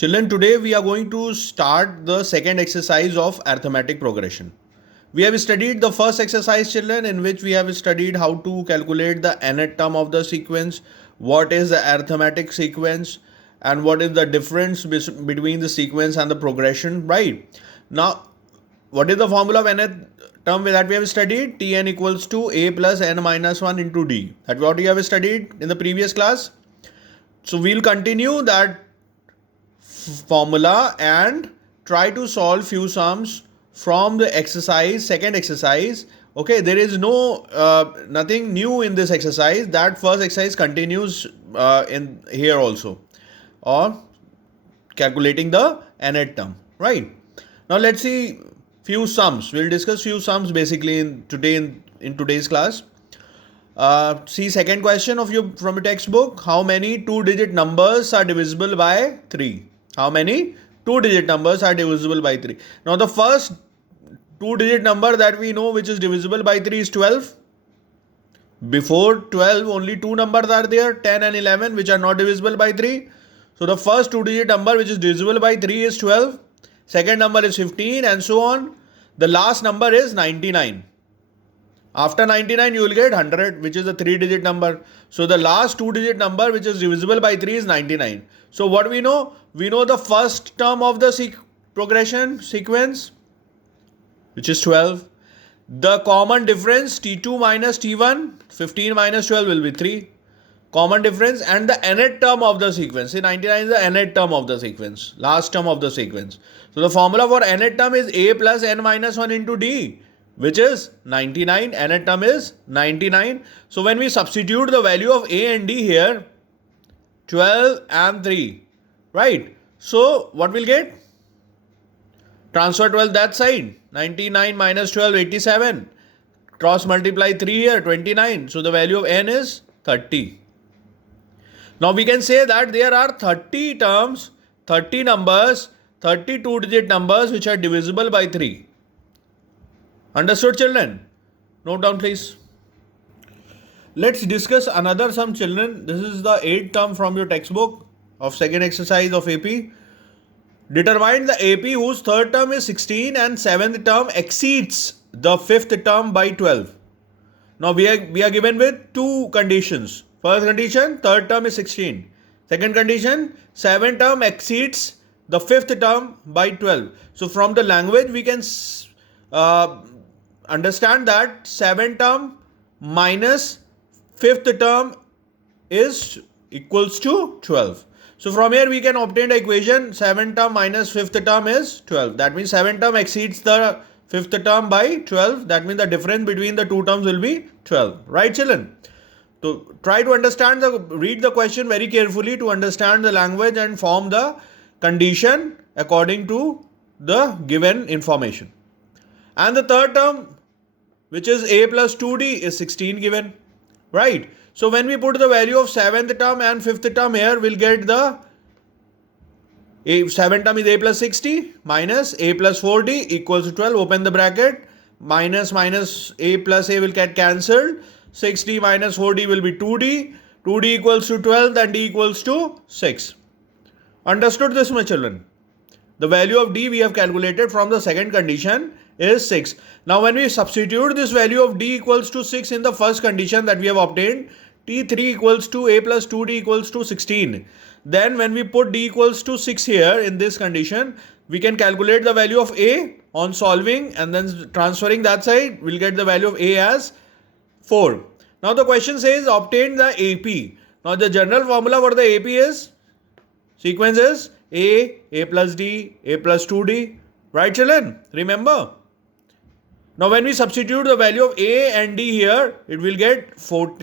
Children, today we are going to start the second exercise of arithmetic progression. We have studied the first exercise, children, in which we have studied how to calculate the nth term of the sequence, what is the arithmetic sequence, and what is the difference between the sequence and the progression, right? Now, what is the formula of nth term that we have studied? Tn equals to a plus n minus 1 into d. That's what we have studied in the previous class. So we'll continue that formula and try to solve few sums from the second exercise. Okay, there is nothing new in this exercise. That first exercise continues in here also, or calculating the nth term, right? Now let's see few sums. We'll discuss few sums basically in today's class. See second question from your textbook. How many two-digit numbers are divisible by 3? How many two-digit numbers are divisible by 3? Now the first two-digit number that we know which is divisible by 3 is 12. Before 12 only two numbers are there, 10 and 11, which are not divisible by 3. So the first two-digit number which is divisible by 3 is 12. Second number is 15 and so on. The last number is 99. After 99 you will get 100, which is a three-digit number. So the last two-digit number which is divisible by 3 is 99. So what we know? We know the first term of the progression sequence, which is 12. The common difference T2 minus T1, 15 minus 12 will be 3. Common difference, and the nth term of the sequence. See, 99 is the nth term of the sequence, last term of the sequence. So the formula for nth term is a plus n minus 1 into d, which is 99. Nth term is 99. So when we substitute the value of a and d here, 12 and 3, right? So what we'll get? Transfer 12 that side. 99 minus 12, 87. Cross multiply 3 here, 29. So the value of n is 30. Now we can say that there are 30 terms, 30 numbers, 32-digit numbers which are divisible by 3. Understood, children? Note down, please. Let's discuss another sum, children. This is the 8th term from your textbook of second exercise of AP. Determine the AP whose third term is 16 and 7th term exceeds the 5th term by 12. Now we are given with two conditions. First condition, third term is 16. Second condition, 7th term exceeds the 5th term by 12. So from the language we can understand that 7th term minus 5th term is equals to 12. So from here we can obtain the equation 7th term minus 5th term is 12. That means 7th term exceeds the 5th term by 12. That means the difference between the two terms will be 12. Right, children? So try to read the question very carefully to understand the language and form the condition according to the given information. And the third term, which is a plus 2d, is 16 given, right? So when we put the value of 7th term and 5th term here, we'll get the 7th term is a plus 60 minus a plus 4d equals to 12. Open the bracket. Minus a plus a will get cancelled. 6d minus 4d will be 2d. 2d equals to 12 and d equals to 6. Understood this, my children? The value of d we have calculated from the second condition is 6. Now when we substitute this value of d equals to 6 in the first condition that we have obtained, T3 equals to a plus 2d equals to 16. Then when we put d equals to 6 here in this condition, we can calculate the value of a on solving and then transferring that side, we'll get the value of a as 4. Now the question says obtain the AP. Now the general formula for the AP is, sequence is a plus d, a plus 2d. Right, children? Remember? Now when we substitute the value of a and d here, it will get 4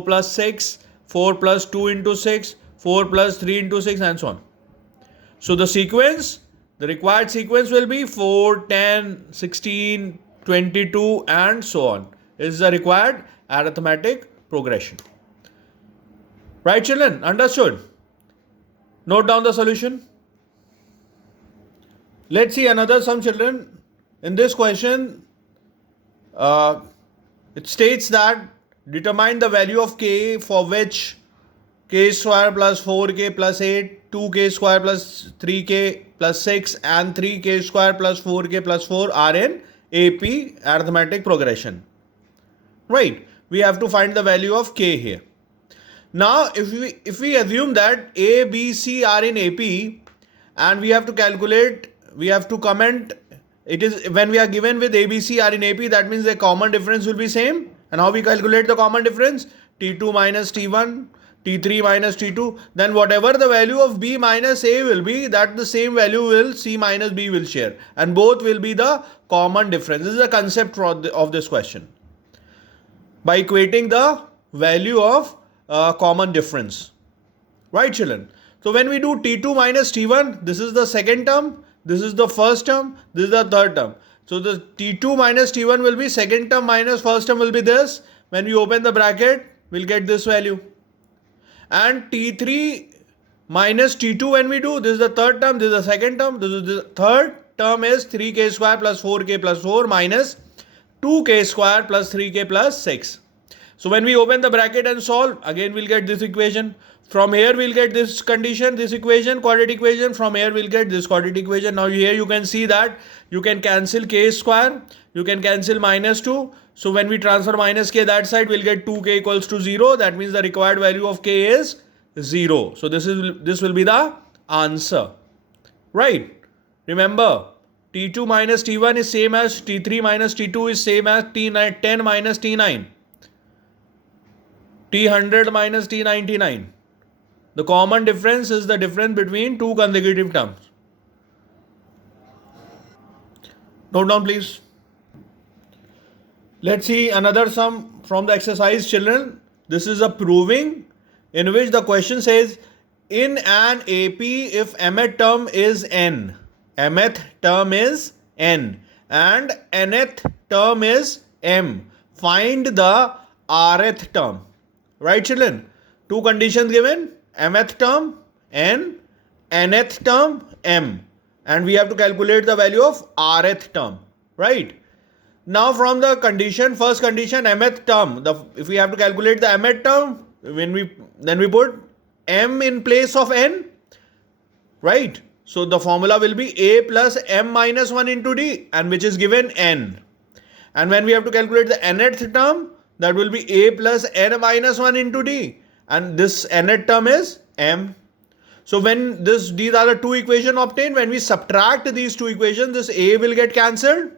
plus 6, 4 plus 2 into 6, 4 plus 3 into 6 and so on. So the required sequence will be 4, 10, 16, 22 and so on. This is the required arithmetic progression. Right, children? Understood? Note down the solution. Let's see another sum, children. In this question, it states that determine the value of k for which k square plus 4k plus 8, 2k square plus 3k plus 6 and 3k square plus 4k plus 4 are in AP arithmetic progression. Right? We have to find the value of k here. Now, if we assume that A, B, C are in AP and we have to calculate, we have to comment, it is when we are given with A, B, C are in AP, that means the common difference will be same. And how we calculate the common difference? T2 minus T1, T3 minus T2. Then whatever the value of B minus A will be, that the same value will C minus B will share. And both will be the common difference. This is the concept of this question. By equating the value of common difference. Right, children? So when we do T2 minus T1, this is the second term, this is the first term, this is the third term. So the T2 minus T1 will be second term minus first term will be this. When we open the bracket, we'll get this value. And T3 minus T2 when we do, this is the third term, this is the second term, this is the third term is 3k square plus 4k plus 4 minus 2k square plus 3k plus 6. So when we open the bracket and solve, again we'll get this equation. From here we'll get this condition, this equation, quadratic equation. From here we'll get this quadratic equation. Now here you can see that you can cancel k square, you can cancel minus 2. So when we transfer minus k that side, we'll get 2k equals to 0. That means the required value of k is 0. So this will be the answer. Right? Remember, T2 minus T1 is same as T3 minus T2 is same as T10 minus T9. T100 minus T99. The common difference is the difference between two consecutive terms. Note down please. Let's see another sum from the exercise, children. This is a proving in which the question says, in an AP if mth term is n, mth term is n and nth term is m, find the rth term. Right, children? Two conditions given, mth term n, nth term m, and we have to calculate the value of rth term. Right? Now from the condition, first condition, mth term, if we have to calculate the mth term, then we put m in place of n. Right? So the formula will be a plus m minus 1 into d, and which is given n. And when we have to calculate the nth term, that will be a plus n minus 1 into d, and this nth term is m. So when these are the two equations obtained, when we subtract these two equations, this a will get cancelled.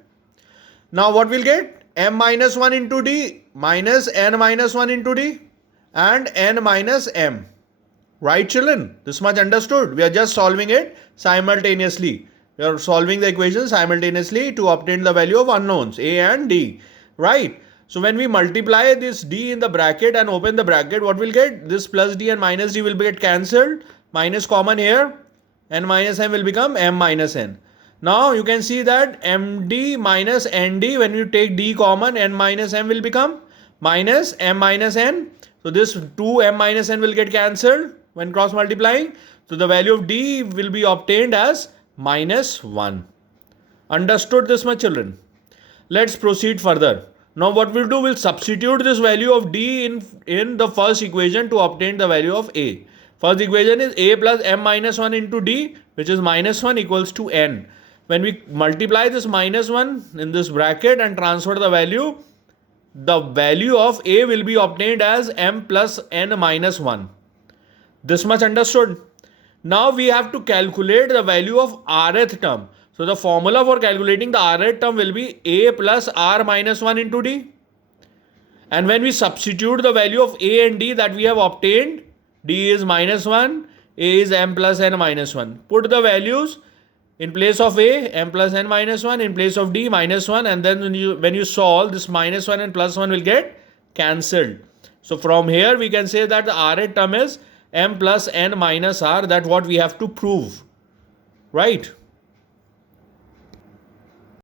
Now what we'll get? M minus 1 into d minus n minus 1 into d and n minus m. Right, children? This much understood. We are just solving it simultaneously. We are solving the equation simultaneously to obtain the value of unknowns a and d. Right? So when we multiply this d in the bracket and open the bracket, what we'll get? This plus d and minus d will get cancelled. Minus common here. N minus m will become m minus n. Now you can see that md minus nd, when you take d common, n minus m will become minus m minus n. So this 2m minus n will get cancelled when cross multiplying. So the value of d will be obtained as minus 1. Understood this much, children? Let's proceed further. Now what we'll do, we'll substitute this value of d in the first equation to obtain the value of a. First equation is a plus m minus 1 into d, which is minus 1 equals to n. When we multiply this minus 1 in this bracket and transfer the value of a will be obtained as m plus n minus 1. This much understood? Now we have to calculate the value of rth term. So the formula for calculating the rth term will be a plus r minus 1 into d. And when we substitute the value of a and d that we have obtained, d is minus 1, a is m plus n minus 1. Put the values in place of a, m plus n minus 1, in place of d, minus 1, and then when you solve, this minus 1 and plus 1 will get cancelled. So from here we can say that the rth term is m plus n minus r. That's what we have to prove. Right?